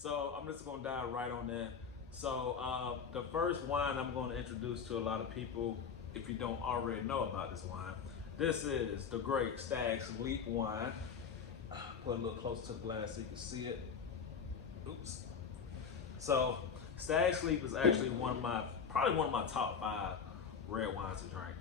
So I'm just gonna dive right on in. So the first wine I'm going to introduce to a lot of people, if you don't already know about this wine, this is the great Stag Sleep wine. Put a little closer to the glass so you can see it. Oops. So Stag Sleep is actually probably one of my top five red wines to drink.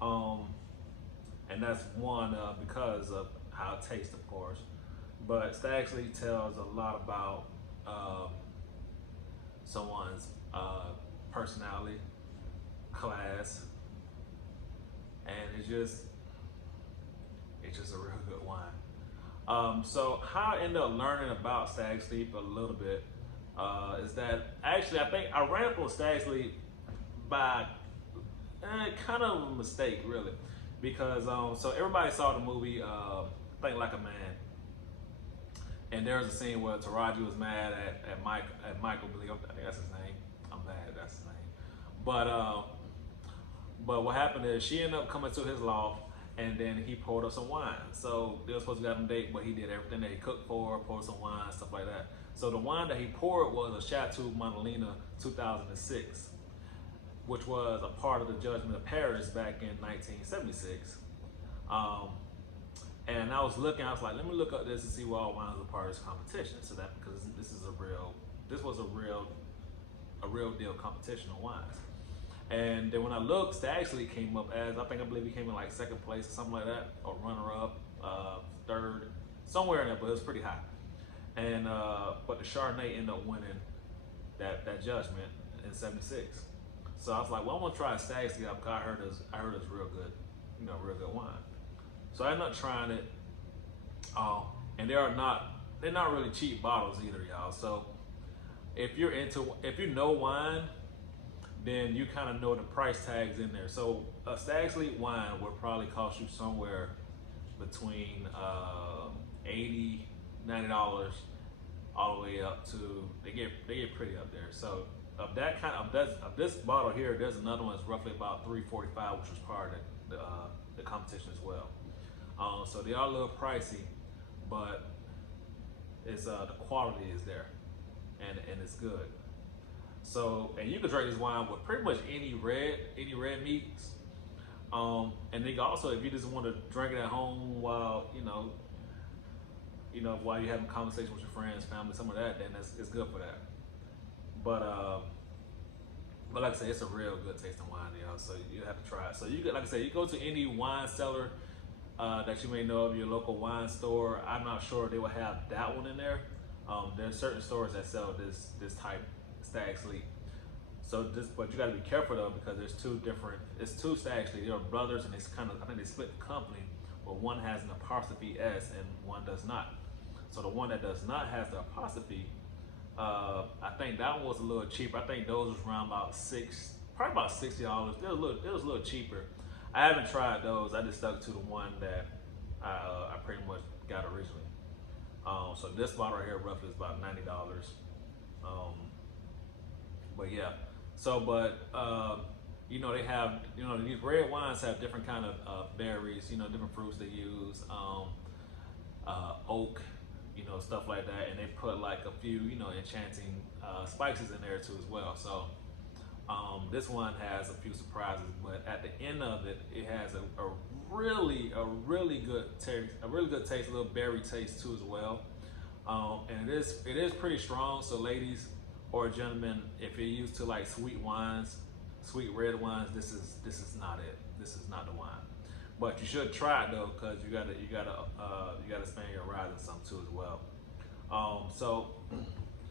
Um, and that's one because of how it tastes, of course. But Stag Sleep tells a lot about someone's personality, class, and it's just a real good wine. So how I ended up learning about Stag Sleep a little bit is that actually I think I ran up on Stag Sleep by kind of a mistake, really, because so everybody saw the movie Think Like a Man, and there was a scene where Taraji was mad at Michael Blee. I think that's his name. I'm mad that's his name. But what happened is she ended up coming to his loft, and then he poured her some wine. So they were supposed to get on a date, but he did everything that he cooked for her, poured some wine, stuff like that. So the wine that he poured was a Chateau Montelena 2006, which was a part of the Judgment of Paris back in 1976. Um, and I was looking, I was like, let me look up this and see what all wines are part of this competition. So that because this was a real deal competition of wines. And then when I looked, Stag actually came up as I believe he came in like second place or something like that, or runner up, third, somewhere in there, but it was pretty high. And but the Chardonnay ended up winning that judgment in '76. So I was like, well, I'm gonna try a Stag because I heard it's real good, real good wine. So I ended up trying it, and they're not really cheap bottles either, y'all. So if you know wine, then you kind of know the price tags in there. So a Stag Sleep wine will probably cost you somewhere between 80, $90, all the way up to they get pretty up there. So of this bottle here, there's another one that's roughly about 345, which was part of the competition as well. So they are a little pricey, but it's the quality is there, and it's good. So, and you can drink this wine with pretty much any red meats. And then also, if you just want to drink it at home while while you're having conversation with your friends, family, some of that, then it's good for that. But like I said, it's a real good tasting wine, y'all. So you have to try it. So you like I said, you go to any wine cellar that you may know of, your local wine store. I'm not sure they will have that one in there. There's certain stores that sell this type Stag Sleep. But you got to be careful though because it's two Stag Sleep. They're brothers, and I think they split the company. But one has an apostrophe S and one does not. So the one that does not have the apostrophe, I think that one was a little cheaper. I think those was around probably about $60. It was a little cheaper. I haven't tried those. I just stuck to the one that I pretty much got originally. So this bottle right here roughly is about $90. But yeah, they have these red wines have different kind of berries, different fruits they use, oak, stuff like that, and they put like a few enchanting spices in there too as well. So this one has a few surprises, but at the end of it, it has a really good taste, a little berry taste too as well. And it is pretty strong. So ladies or gentlemen, if you're used to like sweet wines, sweet red wines, this is not it. This is not the wine. But you should try it though, because you gotta spend your ride and some too as well. So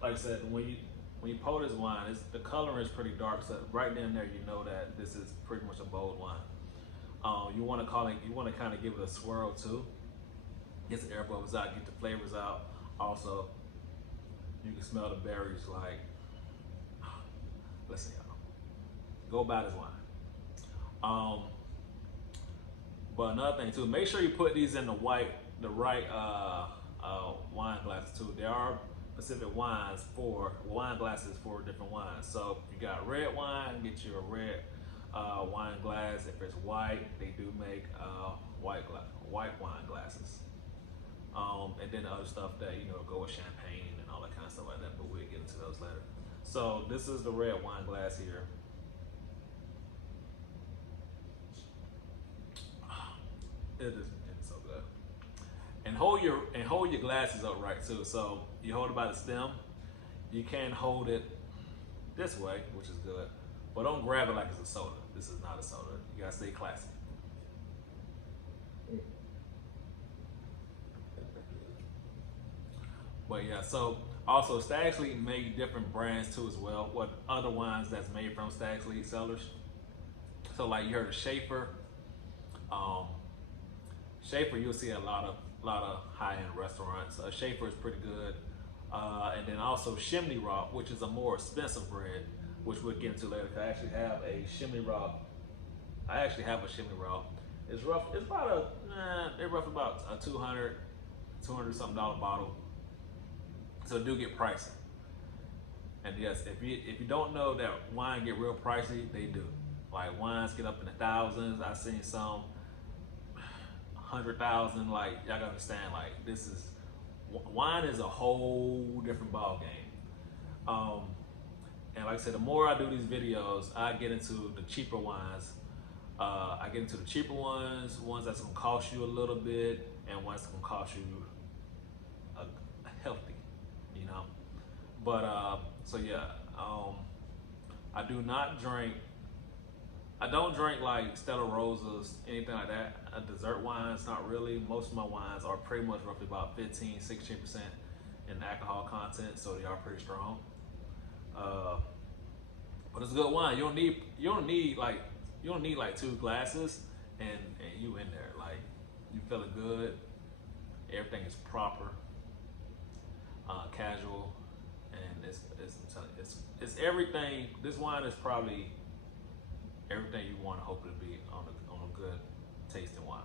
like I said, when you pour this wine, the color is pretty dark. So right then and there, you know that this is pretty much a bold wine. You want to kind of give it a swirl too. Get the air bubbles out, get the flavors out. Also, you can smell the berries. Like, listen, y'all, go buy this wine. But another thing too, make sure you put these in the right wine glasses too. There are specific wine glasses for different wines. So if you got red wine, get you a red wine glass. If it's white, they do make white wine glasses. And then the other stuff that go with champagne and all that kind of stuff like that. But we'll get into those later. So this is the red wine glass here. It's so good. And hold your glasses up right too. So you hold it by the stem. You can hold it this way, which is good, but don't grab it like it's a soda. This is not a soda. You gotta stay classy. But yeah, so also Stag Sleep made different brands too as well. What other wines that's made from Stag Sleep cellars? So like you heard of Schaefer. Schaefer you'll see a lot of high-end restaurants. Schaefer is pretty good. And then also Chimney Rock, which is a more expensive bread, which we'll get into later. I actually have a Chimney Rock. It's rough. It's about they're roughly about a 200 something dollar bottle. So it do get pricey. And yes, if you don't know that wine get real pricey, they do. Like wines get up in the thousands. I've seen some 100,000. Like y'all gotta understand. Like this is wine is a whole different ball game. And like I said, the more I do these videos, I get into the cheaper wines. I get into the cheaper ones that's gonna cost you a little bit, and ones that's gonna cost you a healthy, you know. But so yeah, I don't drink like Stella Rosas, anything like that. Dessert wines, not really. Most of my wines are pretty much roughly about 15, 16% in alcohol content, so they are pretty strong. But it's a good wine. You don't need like 2 glasses and you in there. Like you feeling good. Everything is proper, casual, and it's everything. This wine is probably everything you want to hope to be on a good tasting wine.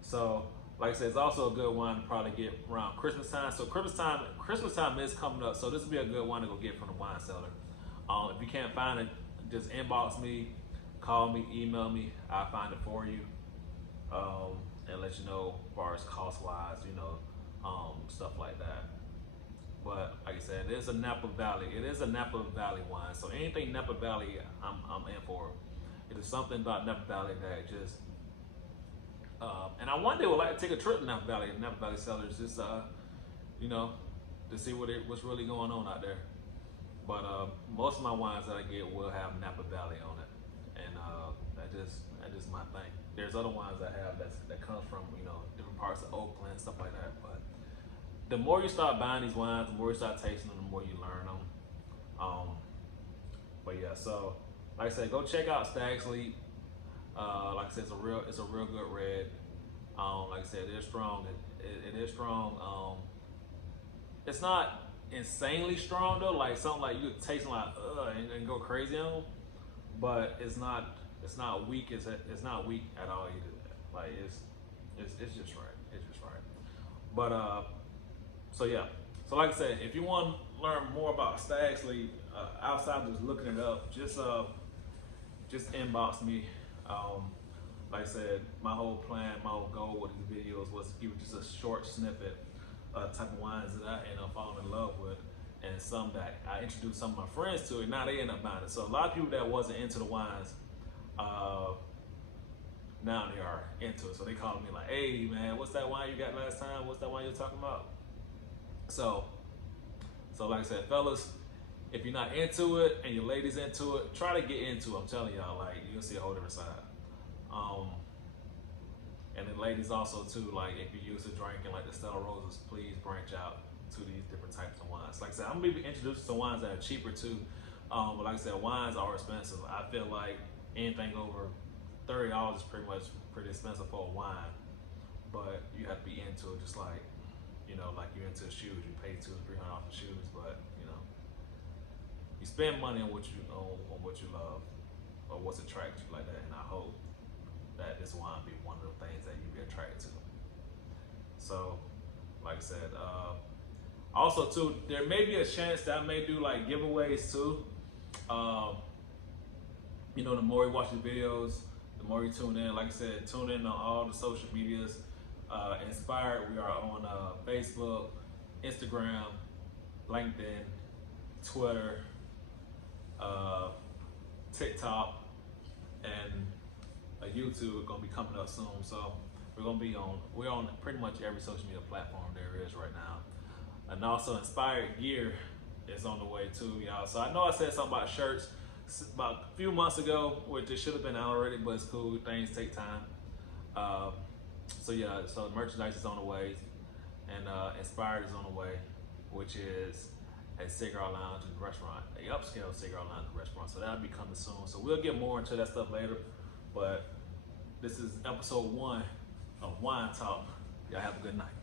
So, like I said, it's also a good wine to probably get around Christmas time. So Christmas time is coming up. So this will be a good one to go get from the wine cellar. If you can't find it, just inbox me, call me, email me. I'll find it for you, and let you know as far as cost wise, you know, stuff like that. But like I said, it is a Napa Valley. It is a Napa Valley wine. So anything Napa Valley, I'm in for. It is something about Napa Valley that just, and I one day would like to take a trip to Napa Valley cellars, just you know, to see what's really going on out there. But most of my wines that I get will have Napa Valley on it, and that just my thing. There's other wines I have that comes from, you know, different parts of Oakland, stuff like that. But the more you start buying these wines, the more you start tasting them, the more you learn them. But yeah, so like I said, go check out Stag Sleep. Like I said, it's a real good red. Like I said, it is strong. It is strong. It's not insanely strong though. Like something like you could taste like and go crazy on them. But it's not weak. It's not weak at all either. Like it's just right. It's just right. But so yeah. So like I said, if you want to learn more about Stag Sleep, outside of just looking it up, just inbox me. Like I said, my whole plan, my whole goal with these videos was to give you just a short snippet type of wines that I end up falling in love with, and some that I introduced some of my friends to, and now they end up buying it. So a lot of people that wasn't into the wines, now they are into it. So they call me like, hey man, what's that wine you got last time? What's that wine you're talking about? So like I said, fellas, if you're not into it and your ladies into it, try to get into it. I'm telling y'all, like you'll see a whole different side. And then ladies also too, like if you're used to drinking like the Stella Rosas, please branch out to these different types of wines. Like I said, I'm gonna be introduced to wines that are cheaper too. But like I said, wines are expensive. I feel like anything over $30 is pretty expensive for a wine. But you have to be into it, just like, you know, like you're into shoes. You pay $200 or $300 for shoes, but you know, you spend money on what you love or what's attracted you like that. And I hope that this wine be one of the things that you be attracted to. So, like I said, also too, there may be a chance that I may do like giveaways too. You know, the more you watch the videos, the more you tune in. Like I said, tune in on all the social medias. Inspired, we are on Facebook, Instagram, LinkedIn, Twitter, TikTok, and YouTube are gonna be coming up soon. So we're on pretty much every social media platform there is right now. And also Inspired Gear is on the way too, y'all. So I know I said something about shirts about a few months ago, which it should have been out already, but it's cool. Things take time. So yeah, so merchandise is on the way, and Inspired is on the way, which is a cigar lounge and restaurant, a upscale cigar lounge and restaurant. So that'll be coming soon. So we'll get more into that stuff later. But this is episode 1 of Wine Talk. Y'all have a good night.